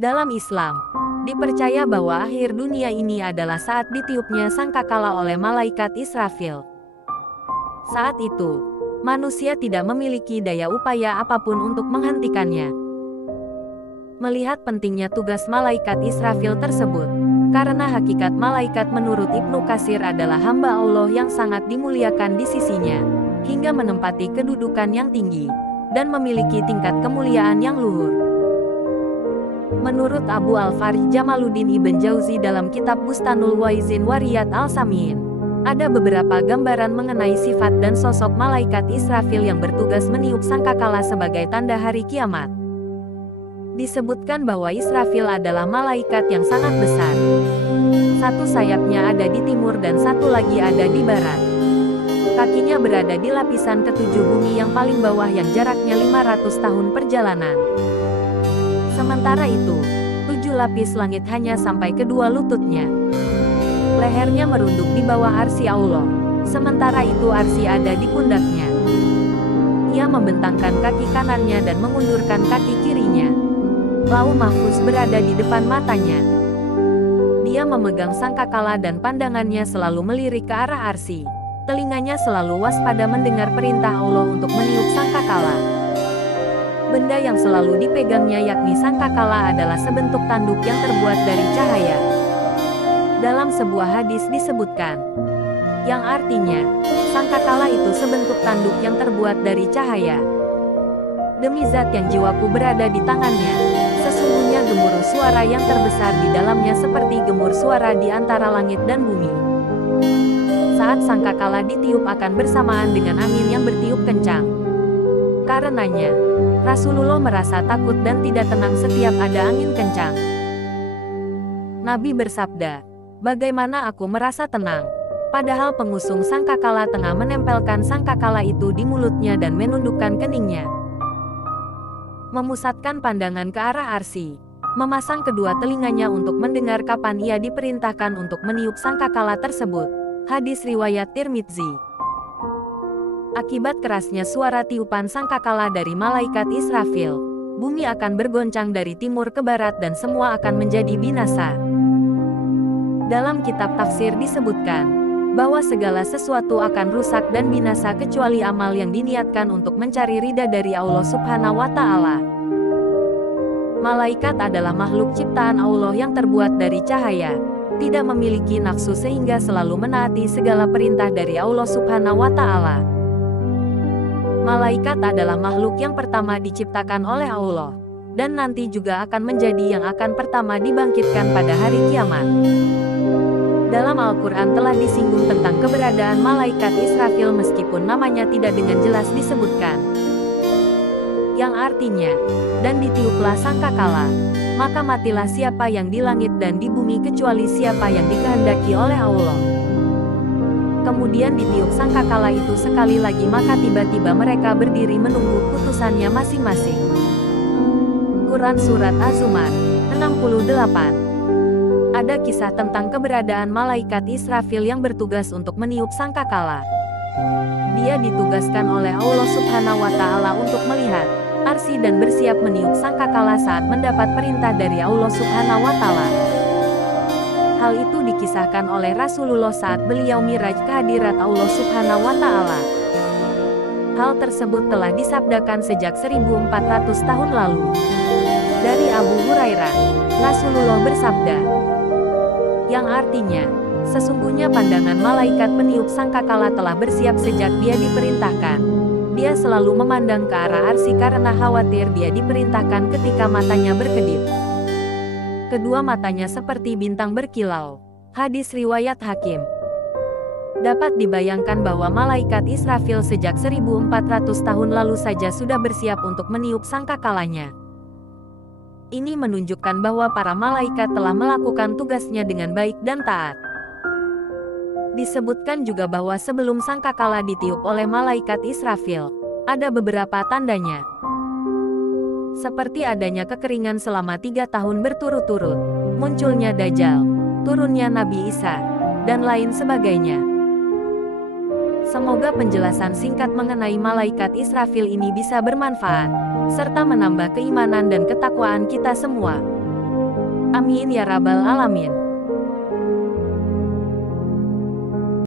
Dalam Islam, dipercaya bahwa akhir dunia ini adalah saat ditiupnya sangkakala oleh malaikat Israfil. Saat itu, manusia tidak memiliki daya upaya apapun untuk menghentikannya. Melihat pentingnya tugas malaikat Israfil tersebut, karena hakikat malaikat menurut Ibnu Katsir adalah hamba Allah yang sangat dimuliakan di sisinya, hingga menempati kedudukan yang tinggi, dan memiliki tingkat kemuliaan yang luhur. Menurut Abu Al-Farj Jamaluddin Ibn Jauzi dalam kitab Bustanul Waizin Wariyat Al-Sami'in, ada beberapa gambaran mengenai sifat dan sosok malaikat Israfil yang bertugas meniup sangkakala sebagai tanda hari kiamat. Disebutkan bahwa Israfil adalah malaikat yang sangat besar. Satu sayapnya ada di timur dan satu lagi ada di barat. Kakinya berada di lapisan ketujuh bumi yang paling bawah yang jaraknya 500 tahun perjalanan. Sementara itu, 7 lapis langit hanya sampai kedua lututnya. Lehernya merunduk di bawah arsy Allah, sementara itu arsy ada di pundaknya. Ia membentangkan kaki kanannya dan mengundurkan kaki kirinya. Lauh Mahfuz berada di depan matanya. Dia memegang sangkakala dan pandangannya selalu melirik ke arah arsy. Telinganya selalu waspada mendengar perintah Allah untuk meniup sangkakala. Benda yang selalu dipegangnya yakni sangkakala adalah sebentuk tanduk yang terbuat dari cahaya. Dalam sebuah hadis disebutkan, yang artinya, sangkakala itu sebentuk tanduk yang terbuat dari cahaya. Demi zat yang jiwaku berada di tangannya, sesungguhnya gemuruh suara yang terbesar di dalamnya seperti gemur suara di antara langit dan bumi. Saat sangkakala ditiup akan bersamaan dengan angin yang bertiup kencang. Karenanya, Rasulullah merasa takut dan tidak tenang setiap ada angin kencang. Nabi bersabda, "Bagaimana aku merasa tenang? Padahal pengusung sangkakala tengah menempelkan sangkakala itu di mulutnya dan menundukkan keningnya." Memusatkan pandangan ke arah arsy, memasang kedua telinganya untuk mendengar kapan ia diperintahkan untuk meniup sangkakala tersebut. Hadis riwayat Tirmidzi. Akibat kerasnya suara tiupan sangkakala dari malaikat Israfil, bumi akan bergoncang dari timur ke barat dan semua akan menjadi binasa. Dalam kitab tafsir disebutkan bahwa segala sesuatu akan rusak dan binasa kecuali amal yang diniatkan untuk mencari ridha dari Allah Subhanahu wa Ta'ala. Malaikat adalah makhluk ciptaan Allah yang terbuat dari cahaya, tidak memiliki nafsu sehingga selalu menaati segala perintah dari Allah Subhanahu wa Ta'ala. Malaikat adalah makhluk yang pertama diciptakan oleh Allah, dan nanti juga akan menjadi yang akan pertama dibangkitkan pada hari kiamat. Dalam Al-Quran telah disinggung tentang keberadaan malaikat Israfil meskipun namanya tidak dengan jelas disebutkan. Yang artinya, dan ditiuplah sangkakala, maka matilah siapa yang di langit dan di bumi kecuali siapa yang dikehendaki oleh Allah. Kemudian ditiup sangkakala itu sekali lagi maka tiba-tiba mereka berdiri menunggu putusannya masing-masing. Quran Surat Az-Zumar 68. Ada kisah tentang keberadaan malaikat Israfil yang bertugas untuk meniup sangkakala. Dia ditugaskan oleh Allah Subhanahu wa Ta'ala untuk melihat arsy dan bersiap meniup sangkakala saat mendapat perintah dari Allah Subhanahu wa Ta'ala. Hal itu dikisahkan oleh Rasulullah saat beliau miraj ke hadirat Allah Subhanahu wa Ta'ala. Hal tersebut telah disabdakan sejak 1400 tahun lalu. Dari Abu Hurairah, Rasulullah bersabda, yang artinya, sesungguhnya pandangan malaikat peniup sangkakala telah bersiap sejak dia diperintahkan. Dia selalu memandang ke arah arsy karena khawatir dia diperintahkan ketika matanya berkedip. Kedua matanya seperti bintang berkilau. Hadis riwayat Hakim. Dapat dibayangkan bahwa malaikat Israfil sejak 1400 tahun lalu saja sudah bersiap untuk meniup sangkakalanya. Ini menunjukkan bahwa para malaikat telah melakukan tugasnya dengan baik dan taat. Disebutkan juga bahwa sebelum sangkakala ditiup oleh malaikat Israfil, ada beberapa tandanya. Seperti adanya kekeringan selama 3 tahun berturut-turut, munculnya Dajjal, turunnya Nabi Isa, dan lain sebagainya. Semoga penjelasan singkat mengenai malaikat Israfil ini bisa bermanfaat, serta menambah keimanan dan ketakwaan kita semua. Amin ya rabbal alamin.